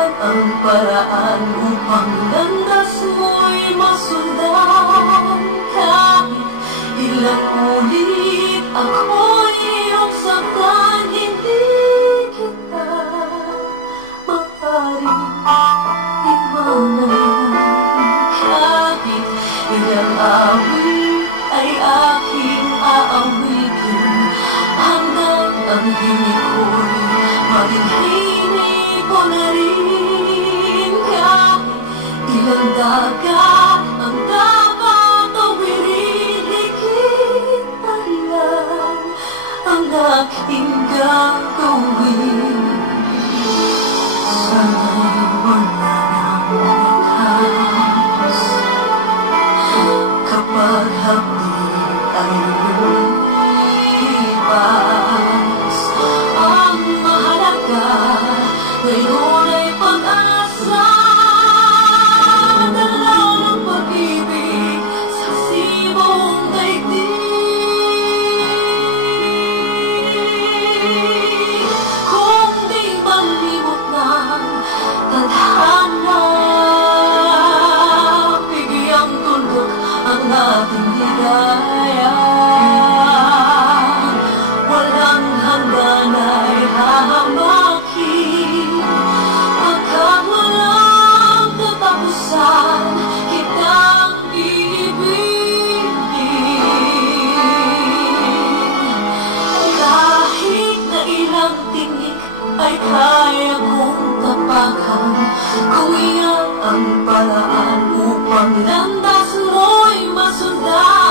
Dagdagan ang paraan upang landas mo'y masundan. Kahit ilang ulit ako'y iyong saktan, hindi kita maaaring iwanan. Kahit ilang awit ay aking aawitin, hanggang ang himig ko'y maging himig ko na rin. Kahit ilang dagat ang dapat tawirin, higit pa riyan ang aking gagawin. Sana'y wala nang wakas kapag hapdi ay lumipas. Ang mahalaga ngayon ay pag-asa, dalaw ng pag-ibig sa sibong daigdig. Kung di malimot ng tadhana, bigyang tundok ang ating ligaya. Walang hanggan ay hahamakin, pagkat walang katapusan kitang iibigin. Kahit na ilang tinik ay kaya kong tapakan, kung iyan ang paraan upang landas mo'y masundan.